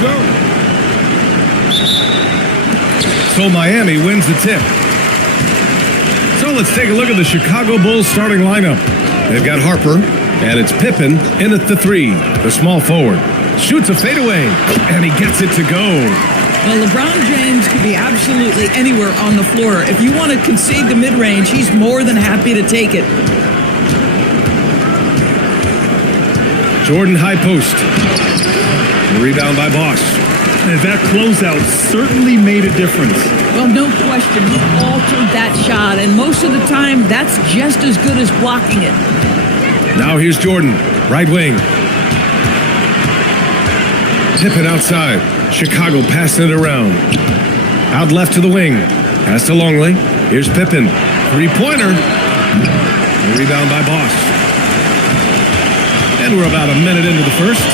go. So Miami wins the tip. So let's take a look at the Chicago Bulls starting lineup. They've got Harper, and it's Pippen in at the 3, the small forward. Shoots a fadeaway, and he gets it to go. Well, LeBron James could be absolutely anywhere on the floor. If you want to concede the mid-range, he's more than happy to take it. Jordan high post. Rebound by Bosch. And that closeout certainly made a difference. Well, no question, he altered that shot, and most of the time, that's just as good as blocking it. Now here's Jordan, right wing. Pippen outside. Chicago passing it around. Out left to the wing. Pass to Longley. Here's Pippen. Three-pointer. Rebound by Bosch. And we're about a minute into the first.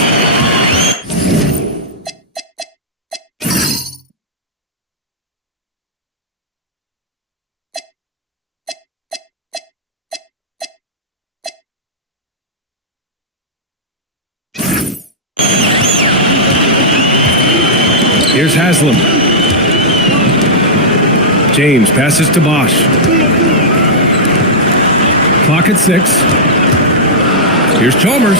Here's Haslam. James passes to Bosch. Clock at 6. Here's Chalmers.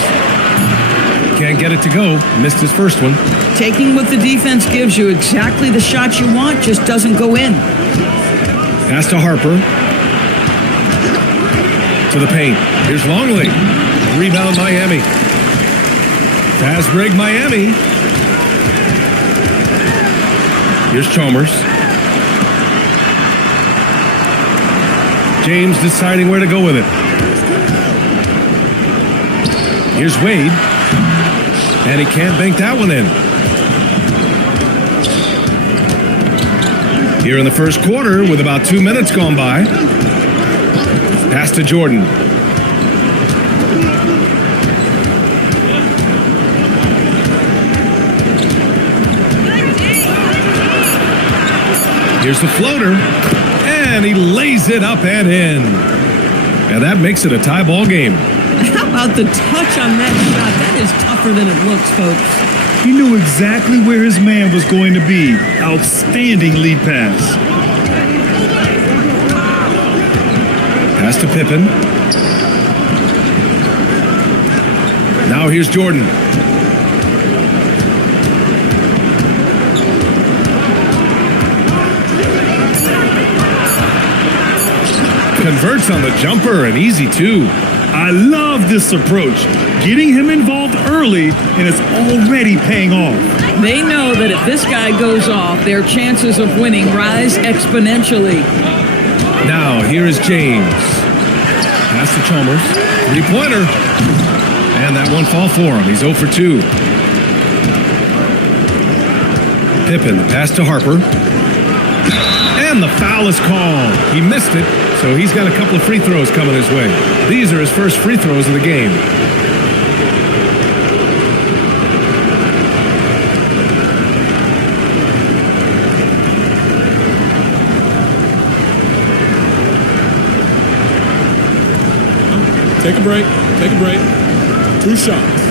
Can't get it to go. Missed his first one. Taking what the defense gives you, exactly the shot you want, just doesn't go in. Pass to Harper. To the paint. Here's Longley. Rebound Miami. Fast break Miami. Here's Chalmers. James deciding where to go with it. Here's Wade. And he can't bank that one in. Here in the first quarter, with about 2 minutes gone by. Pass to Jordan. Here's the floater, and he lays it up and in. And that makes it a tie ball game. How about the touch on that shot? That is tougher than it looks, folks. He knew exactly where his man was going to be. Outstanding lead pass. Pass to Pippen. Now here's Jordan. Converts on the jumper, and easy too. I love this approach. Getting him involved early, and it's already paying off. They know that if this guy goes off, their chances of winning rise exponentially. Now, here is James. Pass to Chalmers. Three-pointer. And that one fall for him. He's 0 for 2. Pippen, pass to Harper. And the foul is called. He missed it, so he's got a couple of free throws coming his way. These are his first free throws of the game. Take a break. Take a break. 2 shots.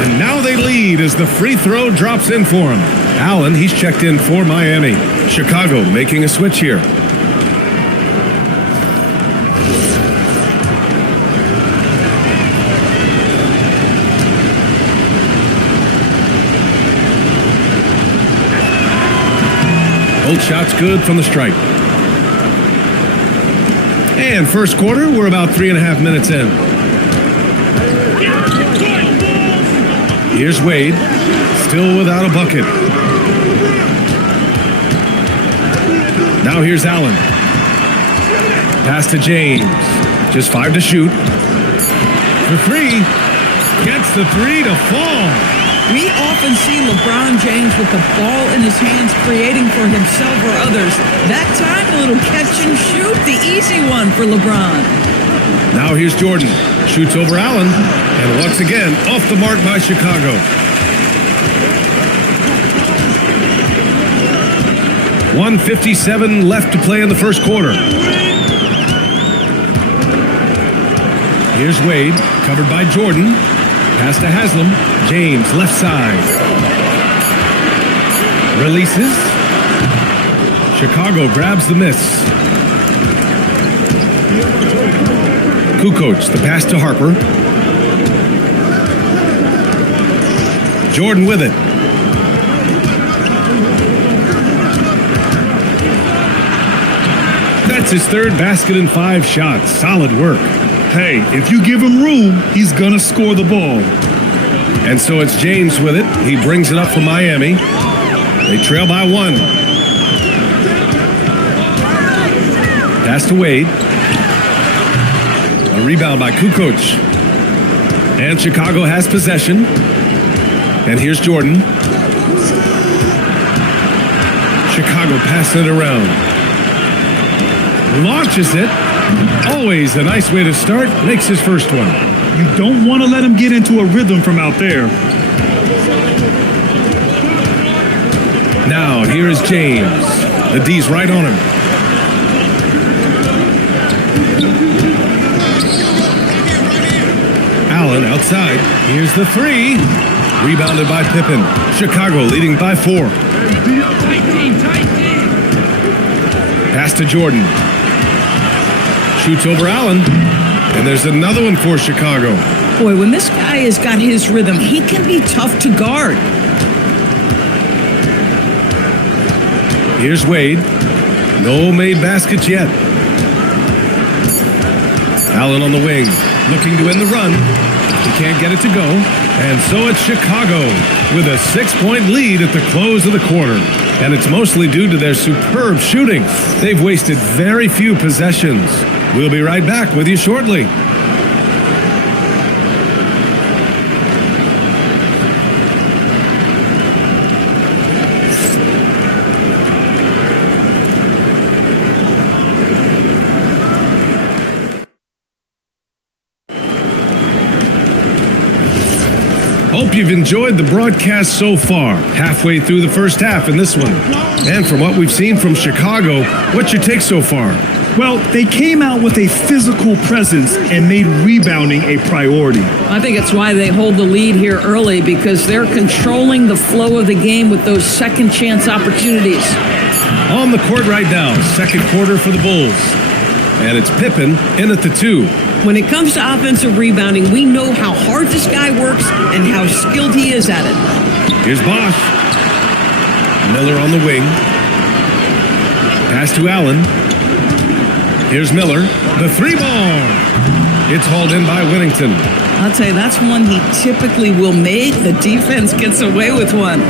And now they lead as the free throw drops in for him. Allen, he's checked in for Miami. Chicago making a switch here. Both shots good from the stripe. And first quarter, we're about 3.5 minutes in. Here's Wade, still without a bucket. Now here's Allen. Pass to James. Just 5 to shoot. For 3. Gets the 3 to fall. We often see LeBron James with the ball in his hands creating for himself or others. That time, a little catch and shoot, the easy one for LeBron. Now here's Jordan. Shoots over Allen. And once again, off the mark by Chicago. 1:57 left to play in the first quarter. Here's Wade, covered by Jordan. Pass to Haslam. James, left side. Releases. Chicago grabs the miss. Kukoc, the pass to Harper. Jordan with it. That's his third basket in 5 shots. Solid work. Hey, if you give him room, he's gonna score the ball. And so it's James with it. He brings it up for Miami. They trail by 1. Pass to Wade. A rebound by Kukoc. And Chicago has possession. And here's Jordan. Chicago passing it around. Launches it. Always a nice way to start. Makes his first one. You don't want to let him get into a rhythm from out there. Now, here is James. The D's right on him. Allen outside. Here's the 3. Rebounded by Pippen. Chicago leading by 4. Pass to Jordan. Shoots over Allen. And there's another one for Chicago. Boy, when this guy has got his rhythm, he can be tough to guard. Here's Wade. No made baskets yet. Allen on the wing. Looking to end the run. He can't get it to go. And so it's Chicago with a 6-point lead at the close of the quarter. And it's mostly due to their superb shooting. They've wasted very few possessions. We'll be right back with you shortly. Hope you've enjoyed the broadcast so far. Halfway through the first half in this one. And from what we've seen from Chicago, what's your take so far? Well, they came out with a physical presence and made rebounding a priority. I think it's why they hold the lead here early, because they're controlling the flow of the game with those second chance opportunities. On the court right now, second quarter for the Bulls. And it's Pippen in at the 2. When it comes to offensive rebounding, we know how hard this guy works and how skilled he is at it. Here's Bosch. Miller on the wing. Pass to Allen. Here's Miller. The 3-ball. It's hauled in by Whittington. I'll tell you, that's one he typically will make. The defense gets away with one.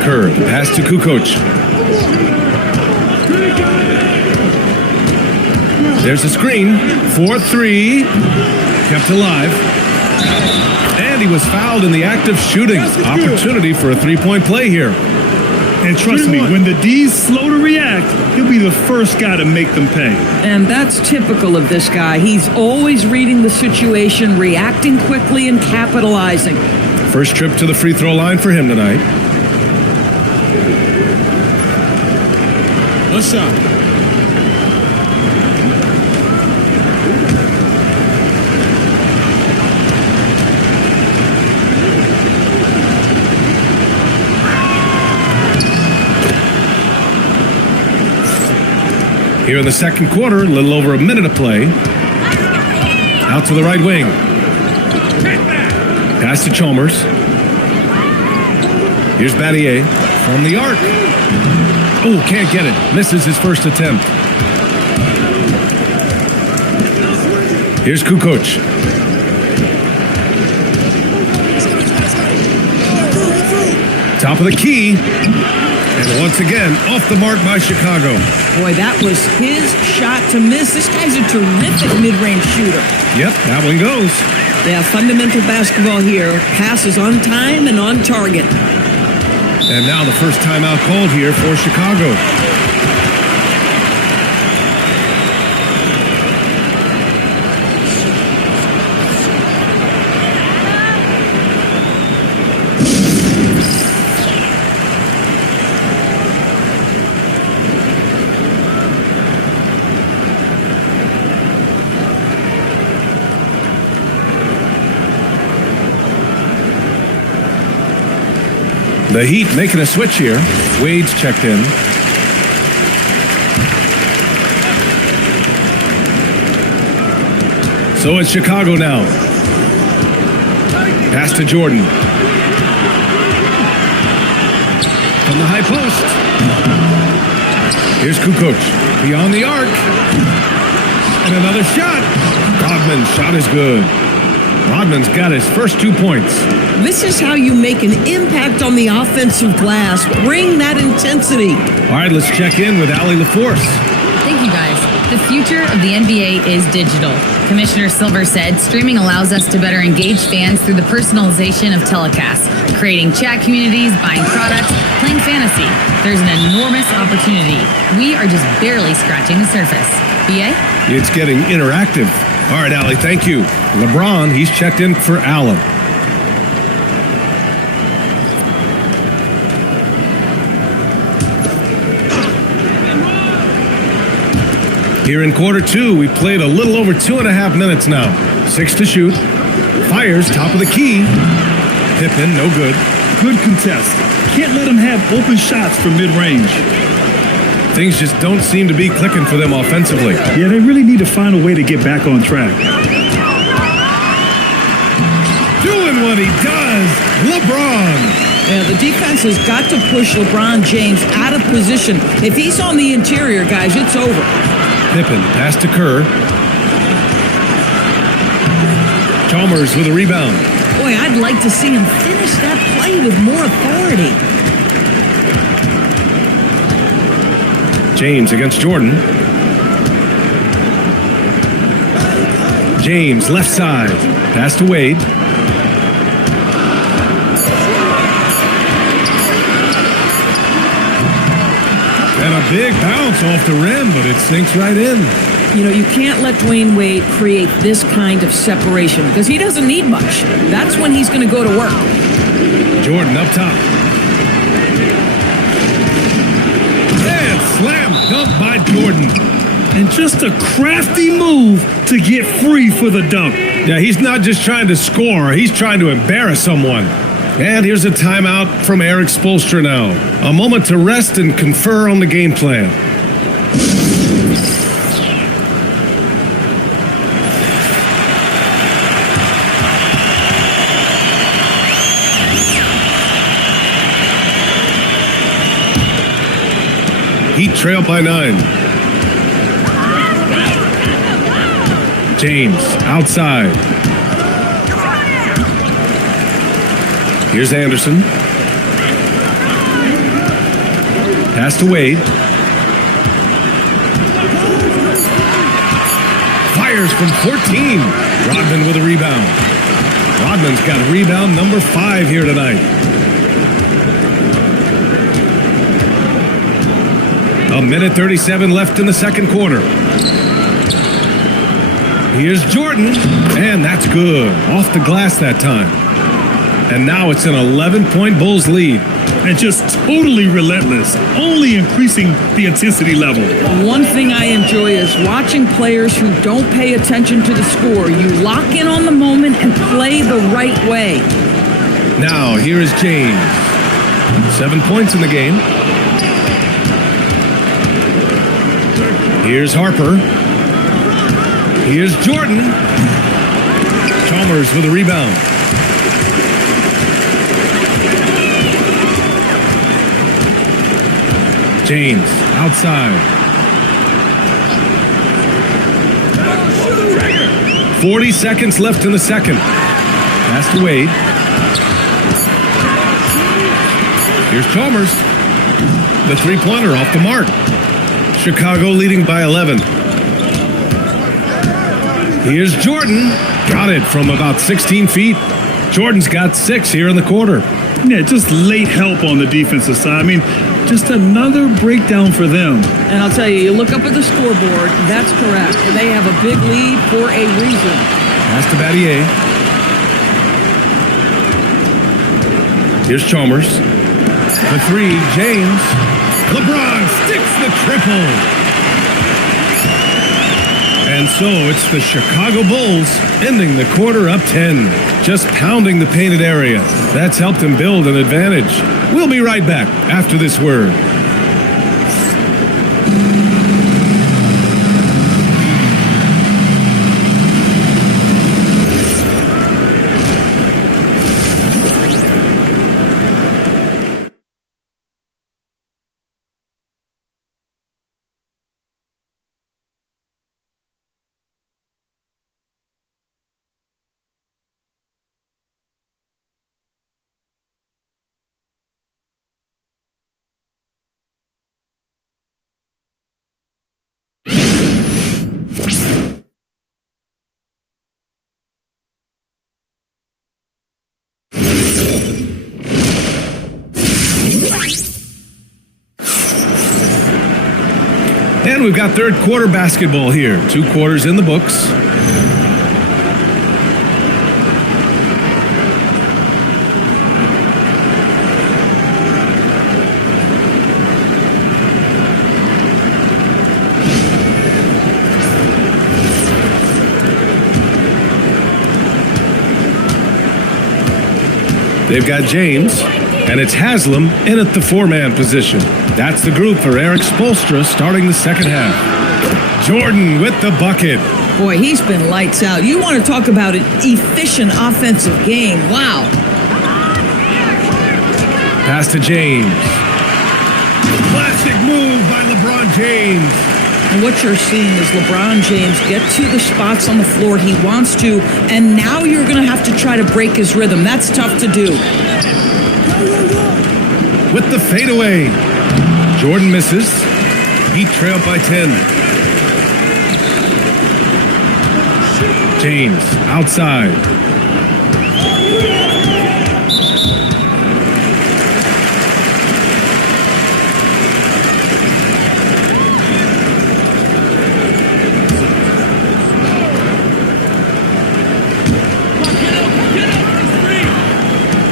Kerr, the pass to Kukoc. There's a screen. 4-3. Kept alive. And he was fouled in the act of shooting. Opportunity for a 3-point play here. And trust me, when the D's slow to react, he'll be the first guy to make them pay. And that's typical of this guy. He's always reading the situation, reacting quickly, and capitalizing. First trip to the free throw line for him tonight. One shot. Here in the second quarter, a little over a minute of play. Out to the right wing. Pass to Chalmers. Here's Battier from the arc. Oh, can't get it. Misses his first attempt. Here's Kukoc. Top of the key. And once again, off the mark by Chicago. Boy, that was his shot to miss. This guy's a terrific mid-range shooter. Yep, that one goes. Yeah, fundamental basketball here. Passes on time and on target. And now the first timeout called here for Chicago. The Heat making a switch here. Wade's checked in. So it's Chicago now. Pass to Jordan. From the high post. Here's Kukoc. Beyond the arc. And another shot. Rodman's shot is good. Rodman's got his first 2 points. This is how you make an impact on the offensive glass. Bring that intensity. All right, let's check in with Allie LaForce. Thank you, guys. The future of the NBA is digital. Commissioner Silver said streaming allows us to better engage fans through the personalization of telecasts, creating chat communities, buying products, playing fantasy. There's an enormous opportunity. We are just barely scratching the surface. BA? It's getting interactive. All right, Allie, thank you. LeBron, he's checked in for Allen. Here in quarter 2, we played a little over 2.5 minutes now. 6 to shoot. Fires, top of the key. Pippen, no good. Good contest. Can't let him have open shots from mid-range. Things just don't seem to be clicking for them offensively. Yeah, they really need to find a way to get back on track. Doing what he does, LeBron. Yeah, the defense has got to push LeBron James out of position. If he's on the interior, guys, it's over. Pippen, pass to Kerr. Chalmers with a rebound. Boy, I'd like to see him finish that play with more authority. James against Jordan. James, left side. Pass to Wade. And a big bounce off the rim, but it sinks right in. You know, you can't let Dwayne Wade create this kind of separation because he doesn't need much. That's when he's going to go to work. Jordan up top. And slam dunk by Jordan. And just a crafty move to get free for the dunk. Yeah, he's not just trying to score. He's trying to embarrass someone. And here's a timeout from Eric Spoelstra now. A moment to rest and confer on the game plan. Heat trail by 9. James outside. Here's Anderson. Pass to Wade. Fires from 14. Rodman with a rebound. Rodman's got rebound number 5 here tonight. A minute 37 left in the second quarter. Here's Jordan, and that's good. Off the glass that time. And now it's an 11-point Bulls lead. And just totally relentless, only increasing the intensity level. One thing I enjoy is watching players who don't pay attention to the score. You lock in on the moment and play the right way. Now, here is James. 7 points in the game. Here's Harper. Here's Jordan. Chalmers with a rebound. James outside. 40 seconds left in the second. Pass to Wade. Here's Chalmers. The three-pointer off the mark. Chicago leading by 11. Here's Jordan. Got it from about 16 feet. Jordan's got 6 here in the quarter. Yeah, just late help on the defensive side. I mean, just another breakdown for them. And I'll tell you, you look up at the scoreboard, that's correct. They have a big lead for a reason. Pass to Battier. Here's Chalmers. The 3, James. LeBron sticks the triple. And so it's the Chicago Bulls ending the quarter up 10. just pounding the painted area. That's helped him build an advantage. We'll be right back after this word. And we've got third quarter basketball here. 2 quarters in the books. They've got James, and it's Haslam in at the 4-man position. That's the group for Eric Spoelstra starting the second half. Jordan with the bucket. Boy, he's been lights out. You want to talk about an efficient offensive game. Wow. Pass to James. Classic move by LeBron James. And what you're seeing is LeBron James get to the spots on the floor he wants to, and now you're going to have to try to break his rhythm. That's tough to do. With the fadeaway. Jordan misses. Heat trail by 10. James outside.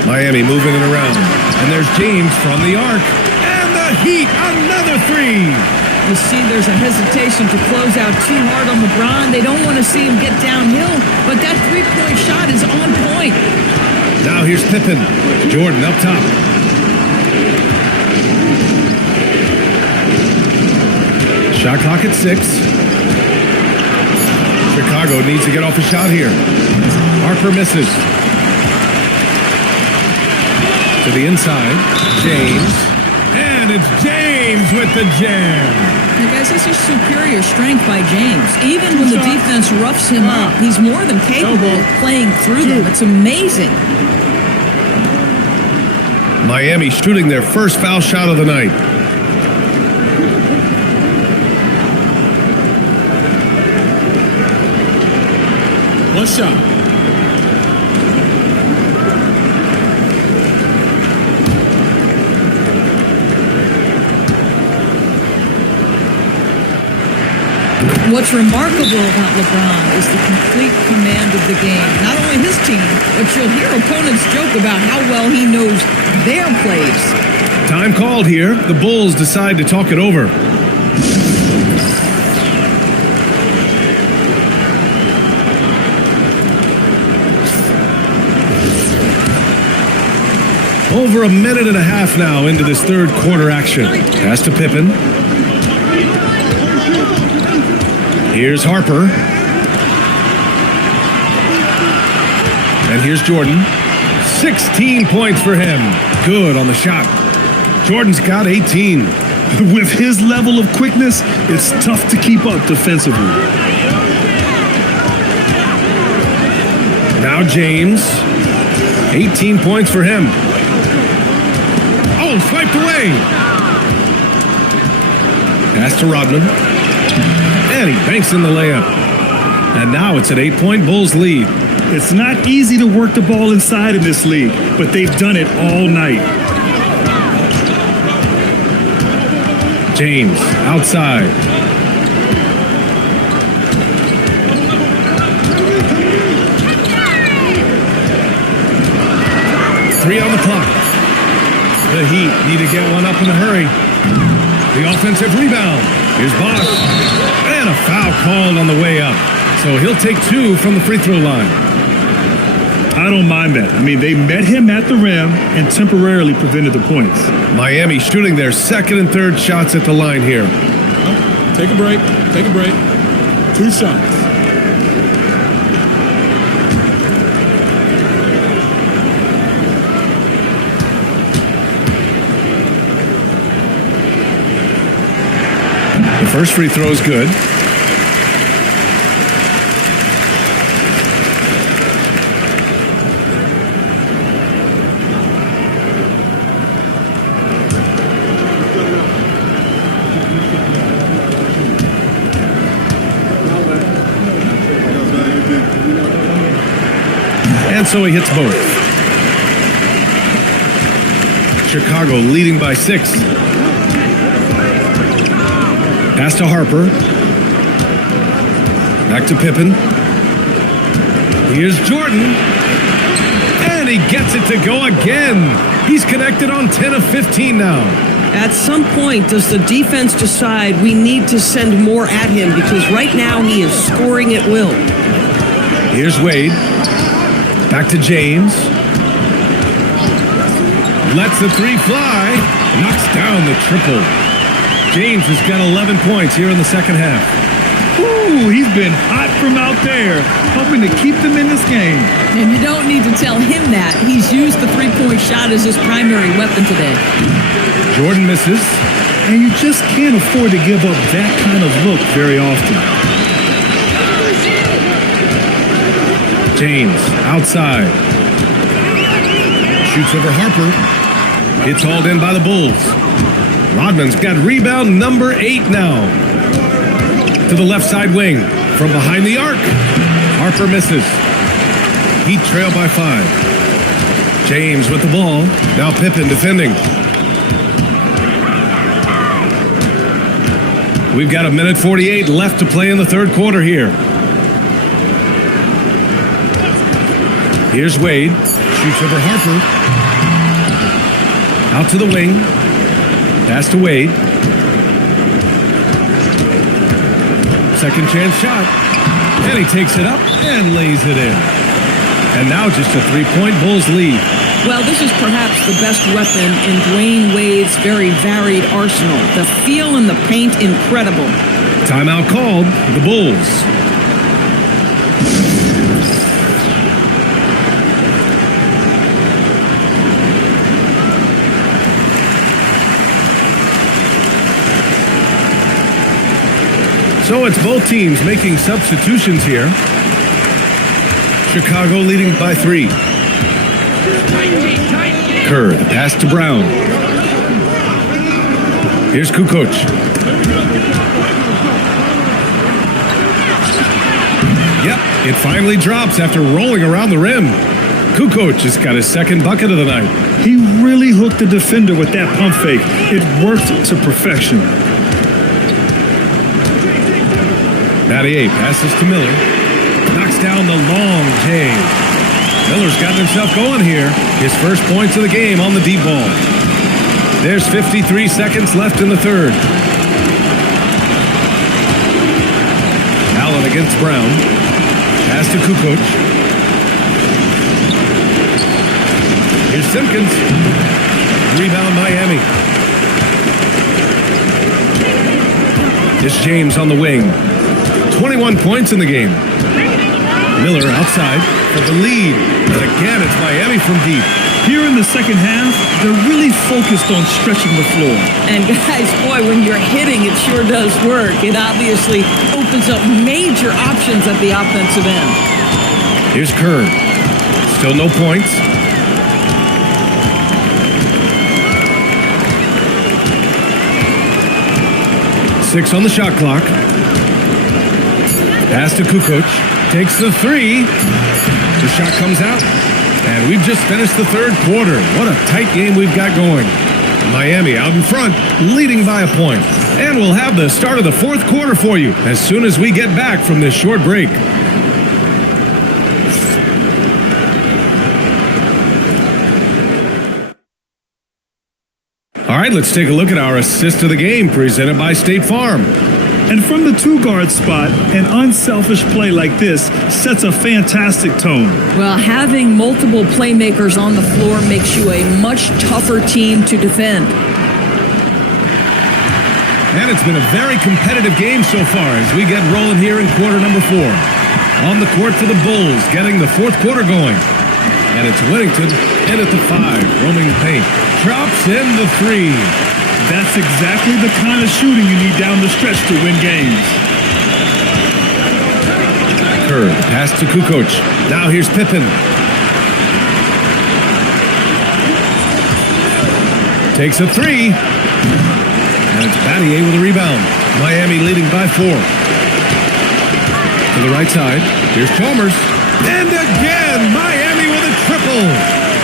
Miami moving it around. And there's James from the arc. And the Heat, another 3. You see there's a hesitation to close out too hard on LeBron. They don't want to see him get downhill, but that three-point shot is on point. Now here's Pippen. Jordan up top. Shot clock at 6. Chicago needs to get off a shot here. Harper misses. To the inside, James. And it's James with the jam. Hey guys, this is superior strength by James. Even when the defense roughs him up, he's more than capable of playing through them. It's amazing. Miami shooting their first foul shot of the night. One shot. What's remarkable about LeBron is the complete command of the game. Not only his team, but you'll hear opponents joke about how well he knows their plays. Time called here. The Bulls decide to talk it over. Over a minute and a half now into this third quarter action. Pass to Pippen. Here's Harper. And here's Jordan. 16 points for him. Good on the shot. Jordan's got 18. With his level of quickness, it's tough to keep up defensively. Now James. 18 points for him. Oh, swiped away. Pass to Rodman. And he banks in the layup. And now it's an 8-point Bulls lead. It's not easy to work the ball inside in this league, but they've done it all night. James outside. Three on the clock. The Heat need to get one up in a hurry. The offensive rebound. Here's Bosch. And a foul called on the way up. So he'll take 2 from the free throw line. I don't mind that. I mean, they met him at the rim and temporarily prevented the points. Miami shooting their second and third shots at the line here. Take a break. Take a break. 2 shots. The first free throw is good. And so he hits both. Chicago leading by 6. Pass to Harper. Back to Pippen. Here's Jordan. And he gets it to go again. He's connected on 10 of 15 now. At some point, does the defense decide we need to send more at him? Because right now he is scoring at will. Here's Wade. Back to James. Lets the 3 fly. Knocks down the triple. James has got 11 points here in the second half. Ooh, he's been hot from out there, hoping to keep them in this game. And you don't need to tell him that. He's used the three-point shot as his primary weapon today. Jordan misses. And you just can't afford to give up that kind of look very often. James outside. Shoots over Harper. It's hauled in by the Bulls. Rodman's got rebound number 8 now. To the left side wing. From behind the arc. Harper misses. Heat trail by 5. James with the ball. Now Pippen defending. We've got 1:48 left to play in the third quarter here. Here's Wade. Shoots over Harper. Out to the wing. Pass to Wade. Second chance shot. And he takes it up and lays it in. And now just a 3-point Bulls lead. Well, this is perhaps the best weapon in Dwayne Wade's very varied arsenal. The feel in the paint, incredible. Timeout called. The Bulls. So it's both teams making substitutions here. Chicago leading by 3. Kerr, the pass to Brown. Here's Kukoc. Yep, it finally drops after rolling around the rim. Kukoc has got his second bucket of the night. He really hooked the defender with that pump fake. It worked to perfection. Battier passes to Miller. Knocks down the long J. Miller's got himself going here. His first points of the game on the deep ball. There's 53 seconds left in the third. Allen against Brown. Pass to Kukoc. Here's Simpkins. Rebound Miami. It's James on the wing. 21 points in the game. Miller outside for the lead. But again, it's Miami from deep. Here in the second half, they're really focused on stretching the floor. And guys, boy, when you're hitting, it sure does work. It obviously opens up major options at the offensive end. Here's Kerr. Still no points. Six on the shot clock. Pass to Kukoc. Takes the 3. The shot comes out. And we've just finished the third quarter. What a tight game we've got going. Miami out in front, leading by a point. And we'll have the start of the fourth quarter for you as soon as we get back from this short break. All right, let's take a look at our assist of the game presented by State Farm. And from the two-guard spot, an unselfish play like this sets a fantastic tone. Well, having multiple playmakers on the floor makes you a much tougher team to defend. And it's been a very competitive game so far as we get rolling here in quarter number 4. On the court for the Bulls, getting the fourth quarter going. And it's Whittington in at the 5, roaming the paint. Drops in the 3. That's exactly the kind of shooting you need down the stretch to win games. Kerr, pass to Kukoc. Now here's Pippen. Takes a 3. And it's Battier with a rebound. Miami leading by 4. To the right side, here's Chalmers. And again, Miami with a triple.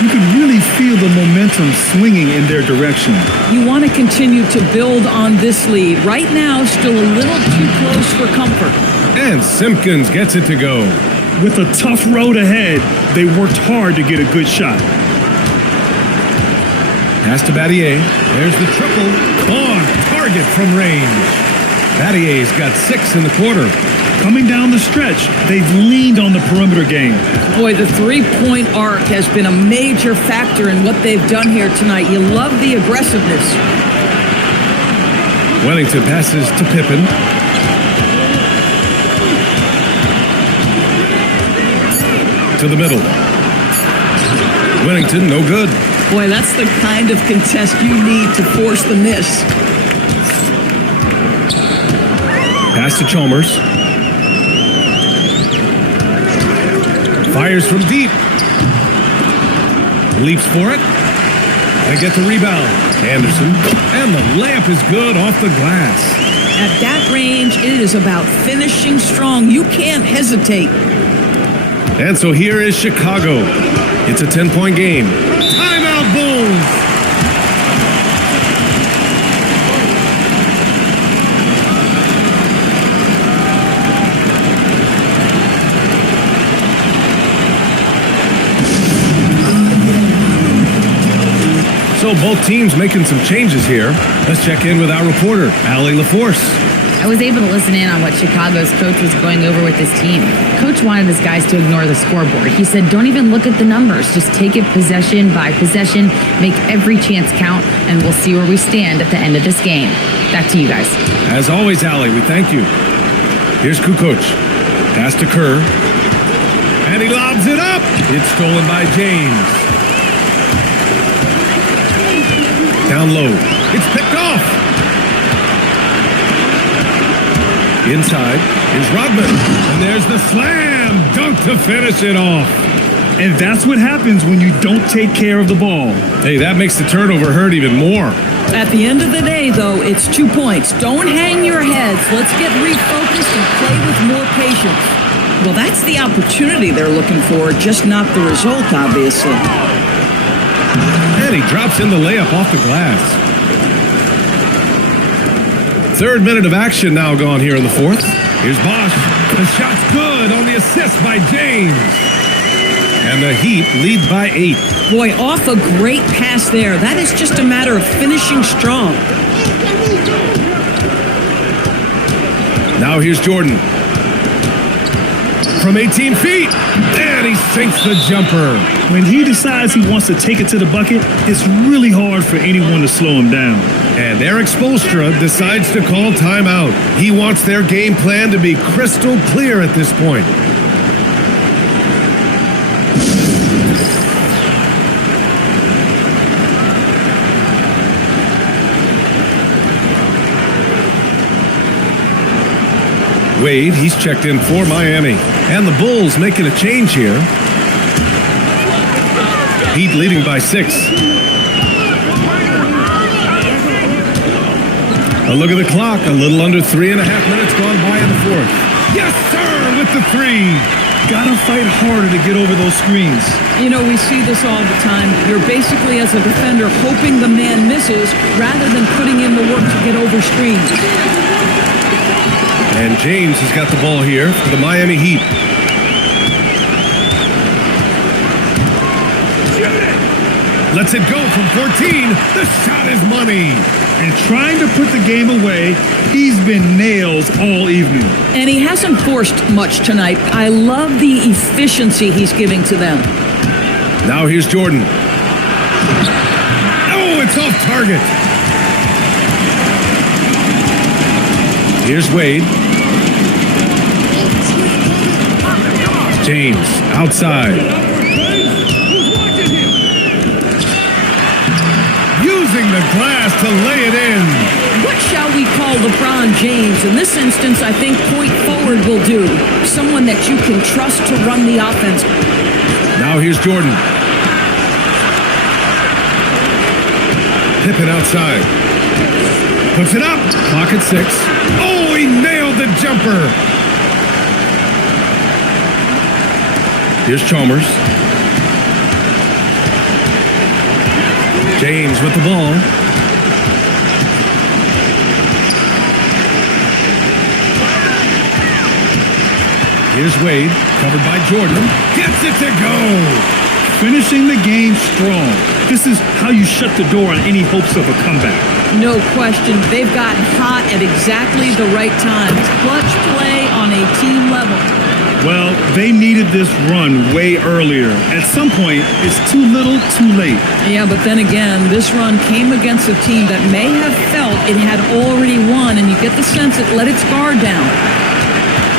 You can really feel the momentum swinging in their direction. You want to continue to build on this lead. Right now, still a little too close for comfort. And Simpkins gets it to go. With a tough road ahead, they worked hard to get a good shot. Pass to Battier. There's the triple. On target from range. Battier's got 6 in the quarter. Coming down the stretch, they've leaned on the perimeter game. Boy, the three-point arc has been a major factor in what they've done here tonight. You love the aggressiveness. Wellington passes to Pippen. To the middle. Wellington, no good. Boy, that's the kind of contest you need to force the miss. Pass to Chalmers. Fires from deep. Leaps for it. They get the rebound. Anderson. And the layup is good off the glass. At that range, it is about finishing strong. You can't hesitate. And so here is Chicago. It's a 10-point game. Timeout, Bulls! So both teams making some changes here. Let's check in with our reporter, Allie LaForce. I was able to listen in on what Chicago's coach was going over with his team. Coach wanted his guys to ignore the scoreboard. He said, don't even look at the numbers. Just take it possession by possession, make every chance count, and we'll see where we stand at the end of this game. Back to you guys. As always, Allie, we thank you. Here's Kukoc. Pass to Kerr. And he lobs it up. It's stolen by James. Down low. It's picked off. Inside is Rodman. And there's the slam dunk to finish it off. And that's what happens when you don't take care of the ball. Hey, that makes the turnover hurt even more. At the end of the day, though, it's 2 points. Don't hang your heads. Let's get refocused and play with more patience. Well, that's the opportunity they're looking for, just not the result, obviously. And he drops in the layup off the glass. Third minute of action now gone here in the fourth. Here's Bosch. The shot's good on the assist by James. And the Heat lead by 8. Boy, off a great pass there. That is just a matter of finishing strong. Now here's Jordan. From 18 feet. And he sinks the jumper. When he decides he wants to take it to the bucket, it's really hard for anyone to slow him down. And Eric Spoelstra decides to call timeout. He wants their game plan to be crystal clear at this point. Wade, he's checked in for Miami. And the Bulls making a change here. Heat leading by 6. A look at the clock. A little under 3.5 minutes gone by in the fourth. Yes, sir, with the 3. Gotta fight harder to get over those screens. You know, we see this all the time. You're basically, as a defender, hoping the man misses rather than putting in the work to get over screens. And James has got the ball here for the Miami Heat. Lets it go from 14. The shot is money. And trying to put the game away, he's been nails all evening. And he hasn't forced much tonight. I love the efficiency he's giving to them. Now here's Jordan. Oh, it's off target. Here's Wade. James outside. Using the glass to lay it in. What shall we call LeBron James? In this instance, I think point forward will do. Someone that you can trust to run the offense. Now here's Jordan. Pippen outside. Puts it up. Clock at 6. Oh, he nailed the jumper. Here's Chalmers. James with the ball. Here's Wade, covered by Jordan. Gets it to go. Finishing the game strong. This is how you shut the door on any hopes of a comeback. No question. They've gotten hot at exactly the right time. Clutch play on a team level. Well, they needed this run way earlier. At some point, it's too little, too late. Yeah, but then again, this run came against a team that may have felt it had already won, and you get the sense it let its guard down.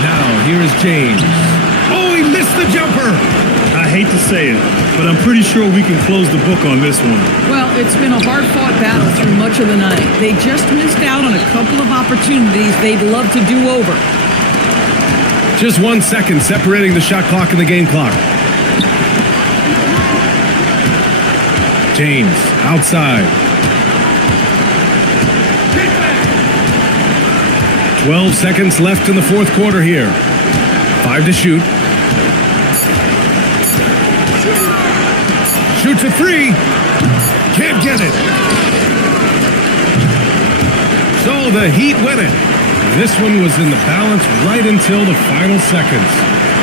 Now, here is James. Oh, he missed the jumper. I hate to say it, but I'm pretty sure we can close the book on this one. Well, it's been a hard-fought battle through much of the night. They just missed out on a couple of opportunities they'd love to do over. Just 1 second separating the shot clock and the game clock. James outside. 12 seconds left in the fourth quarter here. 5 to shoot. Shoots a 3. Can't get it. So the Heat win it. This one was in the balance right until the final seconds.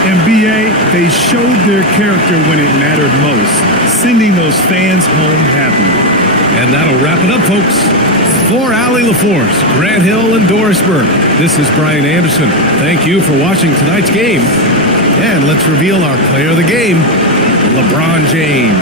NBA, they showed their character when it mattered most, sending those fans home happy. And that'll wrap it up, folks. For Allie LaForce, Grant Hill, and Doris Burke, this is Brian Anderson. Thank you for watching tonight's game. And let's reveal our player of the game, LeBron James.